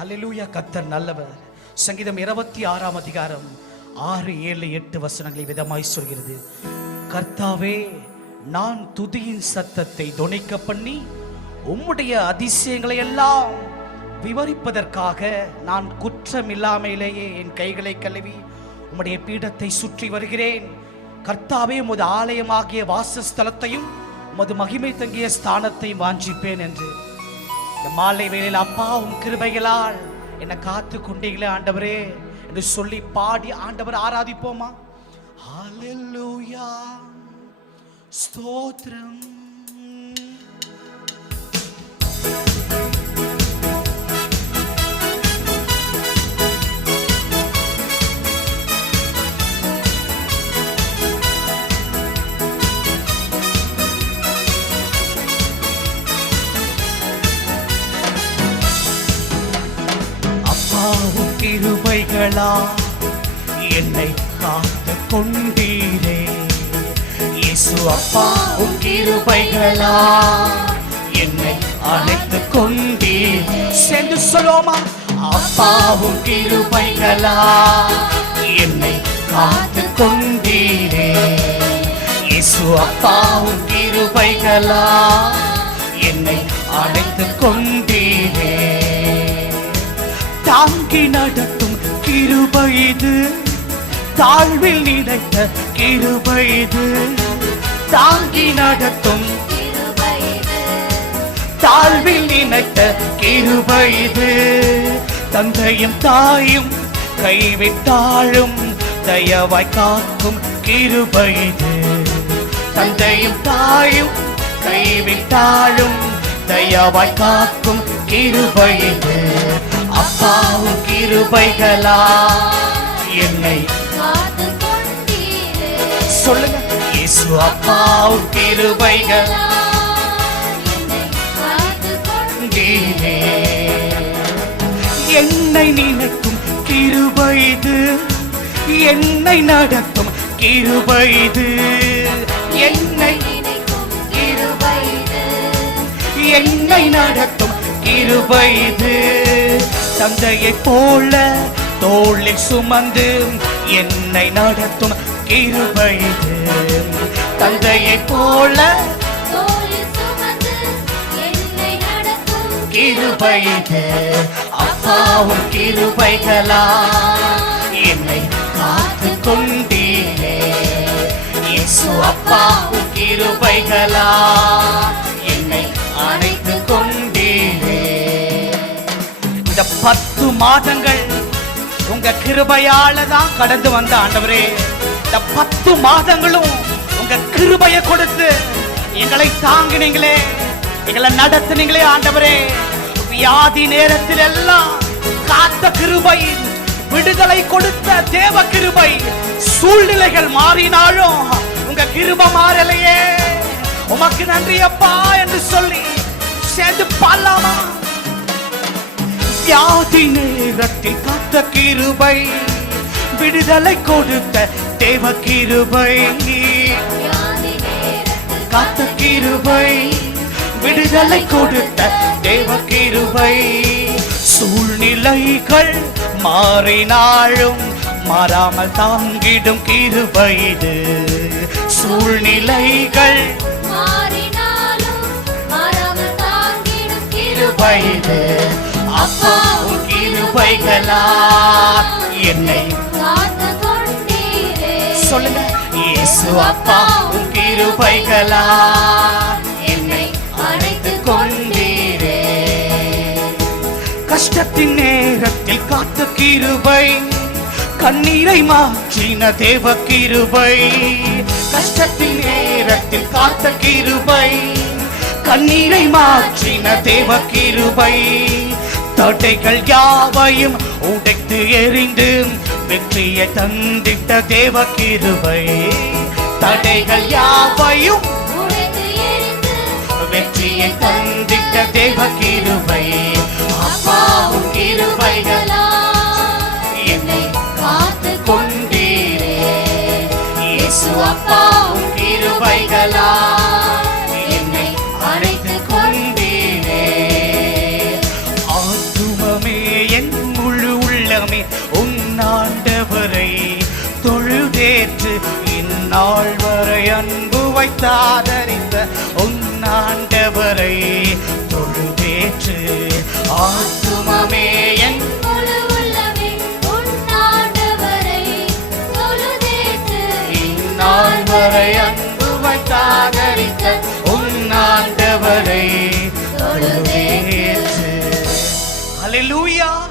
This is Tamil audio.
ஹalleluya கத்தர் நல்லவர். சங்கீதம் இருபத்தி ஆறாம் அதிகாரம் ஆறு ஏழு எட்டு வசனங்களை விதமாய் சொல்கிறது. கர்த்தாவே நான் துதியின் சத்தத்தை துணிக்க பண்ணி உம்முடைய அதிசயங்களை எல்லாம் விவரிப்பதற்காக நான் குற்றமில்லாமையிலேயே என் கைகளை கழுவி உம்முடைய பீடத்தை சுற்றி வருகிறேன். கர்த்தாவே உமது ஆலயமாகிய வாசஸ்தலத்தையும் உமது மகிமை தங்கிய ஸ்தானத்தையும் வாஞ்சிப்பேன் என்று இந்த மாலை வேளையில் அப்பா உன் கிருபைகளால் என்னை காத்து கொண்டீங்களே ஆண்டவரே என்று சொல்லி பாடி ஆண்டவர் ஆராதிப்போமா? ஹalleluya. ஸ்தோத்திரம். கிருபைகளா என்னை காத்து கொண்டீரே. இயேசு அப்பா உன் கிருபைகளா? என்னை அழைத்து கொண்டீர். சேர்ந்து சொல்லுவோமா? அப்பா உன் கிருபைகளா? என்னை காத்து கொண்டீரே. இயேசு அப்பா உன் கிருபைகளா? என்னை அழைத்து கொண்டீரே. தாங்கி நடத்தும் கிருபை இது தாழ்வில் நினைத்த கிருபை இது தாங்கி நடத்தும் தாழ்வில் நினைத்த கிருபை இது தந்தையும் தாயும் கைவிட்டாலும் தயவாய் காக்கும் கிருபை இது தந்தையும் தாயும் கைவிட்டாலும் தயவாய் காக்கும் கிருபை இது அப்பாவும் கிருபைகளா? என்னை சொல்லுங்க. இயேசு அப்பாவும் கிருபைகள். என்னை நினைக்கும் கிருபை இது. என்னை நடத்தும் கிருபை இது. என்னை என்னை நடத்தும் கிருபை இது தந்தையைப் போல தோளில் சுமந்து என்னை நடத்தும் கிருபை இது தந்தையைப் போல கிருபை இது அப்பாவும் கிருபைகளா என்னை காத்து கொண்டீரே இயேசு அப்பாவும் கிருபைகளா பத்து மாதங்கள் உங்க கிருபையால தான் கடந்து வந்த ஆண்டவரே. இந்த பத்து மாதங்களும் உங்க கிருபைய கொடுத்து எங்களை தாங்கினீங்களே எங்களை நடத்துனீங்களே ஆண்டவரே. வியாதி நேரத்தில் எல்லாம் காத்த கிருபை விடுதலை கொடுத்த தேவ கிருபை சூழ்நிலைகள் மாறினாலும் உங்க கிருபை மாறலையே. உமக்கு நன்றி அப்பா என்று சொல்லி சேர்ந்து பாடலாமா? வியாதி நேரத்தில் காத்த கிருபை விடுதலை கொடுத்த தேவ கிருபை. காத்த கிருபை விடுதலை கொடுத்த தேவ கிருபை. சூழ்நிலைகள் மாறினாலும் மாறாமல் தாங்கிடும் கிருபை இது. சூழ்நிலைகள் கிருபை இது. அப்பாவும் கிருபைகளா என்னை சொல்லுங்க. இயேசு அப்பா உன் கிருபைகளா? என்னை அழைத்து கொண்டீரே கஷ்டத்தின் நேரத்தில் காத்த கிருபை கண்ணீரை மாற்றின தேவ கிருபை. கஷ்டத்தின் நேரத்தில் காத்த கிருபை கண்ணீரை மாற்றின தேவ கிருபை. தட்டைகள் யாவையும் உடைத்து எறிந்து வெற்றியை தந்திட்ட தேவ கிருபை தடைகள் யாவையும் வெற்றியை தந்திட்ட தேவ கிருபை அப்பாவும் கிருபைகளா என்னை காத்து கொண்டீரே. இயேசு அப்பாவும் கிருபைகளா வைத்தாதரித்த உன்னாண்டவரை தொழுதேற்று. ஆத்துமமே என் வரை அன்பு வைத்தாதரித்த உன்னாண்டவரை தொழுதேற்று. அல்லேலூயா